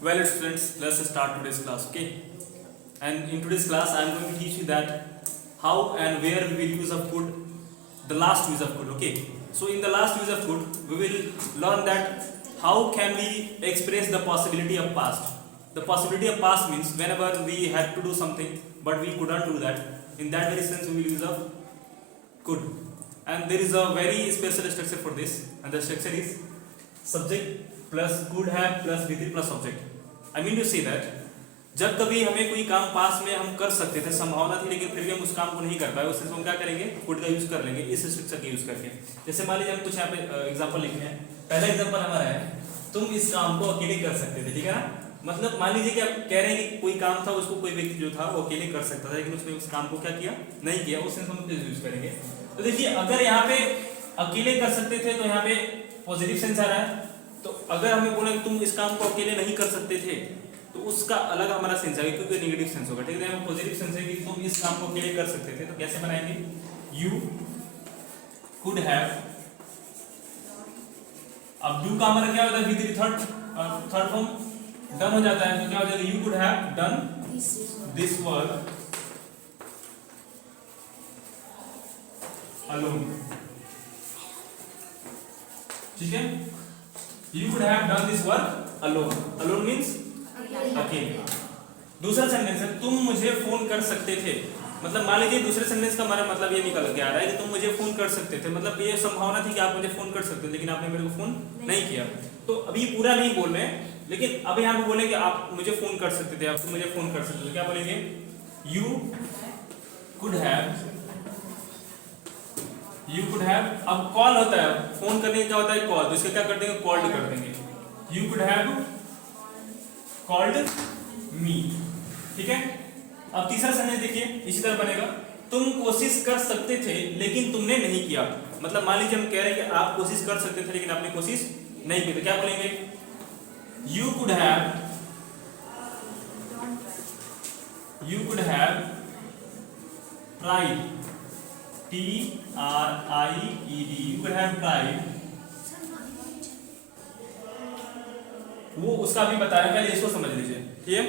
Well, students, let's start today's class, okay? And in today's class, I am going to teach you that how and where we will use of could, the last use of could, okay? So in the last use of could, we will learn that how can we express the possibility of past. The possibility of past means whenever we had to do something, but we couldn't do that. In that very sense, we will use of could. And there is a very special structure for this, and the structure is subject plus could have plus V3 plus object. I mean to say that जब कभी हमें कोई काम पास में हम कर सकते थे, संभावना थी, लेकिन फिर भी हम उस काम को नहीं कर पाए, उस हम क्या करेंगे, कुड का यूज कर लेंगे इस स्ट्रक्चर का यूज करके। जैसे मान लीजिए हम कुछ यहाँ पे एग्जांपल लिखते हैं। पहला एग्जांपल हमारा है तुम इस काम को अकेले कर सकते थे, ठीक है ना। मतलब मान लीजिए कि आप कह रहे हैं कि कोई काम था, उसको कोई व्यक्ति जो था वो अकेले कर सकता था, लेकिन उसने उस काम को क्या किया, नहीं किया, उस सेंस हम यूज करेंगे। तो देखिए अगर यहाँ पे अकेले कर सकते थे तो यहाँ पे पॉजिटिव सेंस आ रहा है। तो अगर हमें बोला कि तुम इस काम को अकेले नहीं कर सकते थे तो उसका अलग हमारा सेंस आएगा, क्योंकि नेगेटिव सेंस होगा, ठीक है। पॉजिटिव सेंस है कि तुम इस काम को अकेले कर सकते थे, तो कैसे बनाएंगे, यू कुड हैव। अब डू का हमारा क्या होता है, V3 थर्ड फॉर्म डन हो जाता है, तो क्या हो जाएगा, you could have done this work alone, ठीक है। You could have done this work alone. Alone means अकेले। दूसरा सेंटेंस है तुम मुझे फोन कर सकते थे। मतलब मान लीजिए दूसरे सेंटेंस का हमारा मतलब ये निकल के आ रहा है कि तुम मुझे फोन कर सकते थे, मतलब ये संभावना थी कि आप मुझे फोन कर सकते थे, लेकिन आपने मेरे को फोन नहीं किया। तो अभी पूरा नहीं बोल रहे हैं, लेकिन अब यहाँ पे बोलेंगे आप मुझे फोन कर सकते थे, आप मुझे फोन कर सकते थे, क्या बोलेंगे, यू कुड हैव। अब कॉल होता है, फोन करने का क्या होता है, कॉल, तो इसका क्या कर देंगे, कॉल्ड कर देंगे। You could have called me, ठीक है। अब तीसरा सेंटेंस देखिए इसी तरह बनेगा, तुम कोशिश कर सकते थे लेकिन तुमने नहीं किया। मतलब मान लीजिए हम कह रहे हैं कि आप कोशिश कर सकते थे लेकिन आपने कोशिश नहीं की, तो क्या बोलेंगे, you could have tried, TRIED, you could have tried. वो उसका भी बता रहे हैं, पहले इसको समझ लीजिए, ठीक है।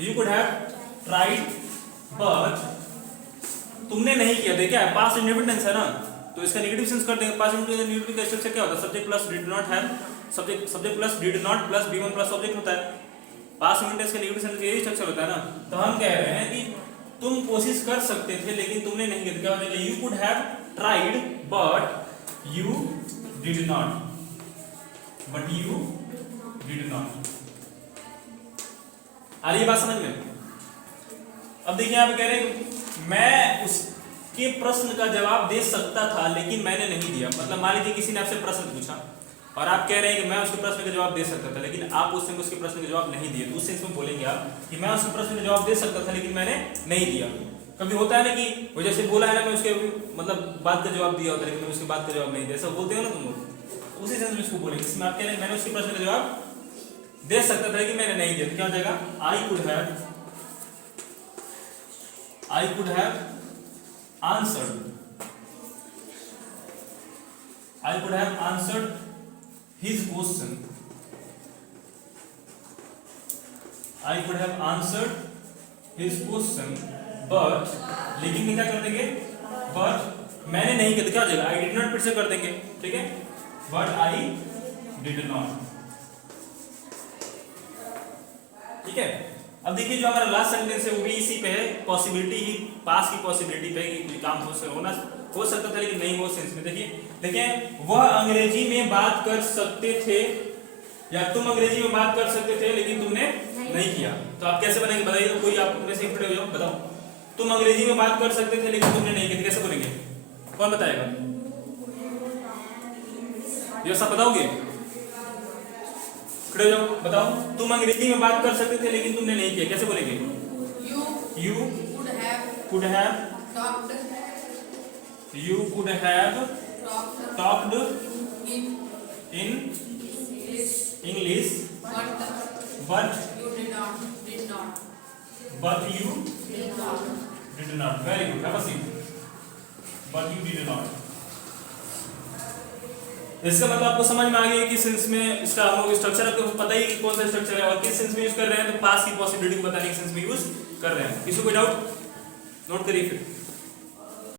You could have tried but तुमने नहीं किया। देखिए पास्ट इंडेफिनिट है ना, तो इसका नेगेटिव सेंस कर देंगे। पास्ट इंडेफिनिट का स्ट्रक्चर क्या होता है, subject plus did not have, subject plus did not plus V1 plus object होता है। पास्ट इंडेफिनिट का नेगेटिव सेंस यही स्ट्रक्चर होता है ना। तो हम कह रहे हैं कि तुम कोशिश कर सकते थे लेकिन तुमने नहीं किया, क्या हो जाएगा, you could have tried but you did not, did not. आ रही है बात समझ में। अब देखिए यहाँ पे कह रहे हैं मैं उसके प्रश्न का जवाब दे सकता था लेकिन मैंने नहीं दिया। मतलब मान लीजिए किसी ने आपसे प्रश्न पूछा और आप कह रहे हैं कि मैं उसके प्रश्न का जवाब दे सकता था, लेकिन आप उस समय उसके प्रश्न का जवाब नहीं दिए, तो उस सेंस में बोलेंगे आप कि मैं उसके प्रश्न का जवाब दे सकता था लेकिन मैंने नहीं दिया। कभी होता है ना कि वो जैसे बोला है ना, मैं उसके मतलब बात का जवाब दिया होता है लेकिन मैं उसके बात का जवाब नहीं दिया, ऐसा बोलते हो ना तुम लोग, उसी सेंस में इसको बोलेंगे। इसमें आप कह रहे हैं मैंने उसके प्रश्न का जवाब दे सकता था लेकिन मैंने नहीं दिया, तो क्या हो जाएगा, I could have answered his question. I could have answered his question but, लेकिन क्या कर देंगे, बट मैंने नहीं किया, तो क्या हो जाएगा, आई डिड नॉट फिर से कर देंगे, ठीक है, बट आई डिड नॉट, ठीक है। अब देखिए जो हमारा लास्ट सेंटेंस है वो भी इसी पे है, पॉसिबिलिटी ही, पास की पॉसिबिलिटी पे कि काम हो सकता था लेकिन नहीं हो सेंस में। देखिए वह अंग्रेजी में बात कर सकते थे, या तुम अंग्रेजी में बात कर सकते थे लेकिन तुमने नहीं किया। तो आप कैसे बनेंगे बताइए, तो कोई आप में से खड़े हो जाओ, बताओ, तुम अंग्रेजी में बात कर सकते थे लेकिन तुमने नहीं किया, कैसे बोलेंगे, कौन बताएगा, ये सब बताओगे, खड़े हो जाओ, बताओ, तुम अंग्रेजी में बात कर सकते थे लेकिन तुमने नहीं किया, कैसे बोलेंगे, you could have talked in English but you did not. Very good. Have a seat. But you did not. इसका मतलब आपको समझ में आ गया कि सेंस में इसका हम लोग स्ट्रक्चर आपको पता ही कौन सा स्ट्रक्चर है और किस सेंस में यूज कर रहे हैं, तो पास्ट की पॉसिबिलिटी को बताने के सेंस में यूज कर रहे हैं। किसी को डाउट नोट करिए फिर।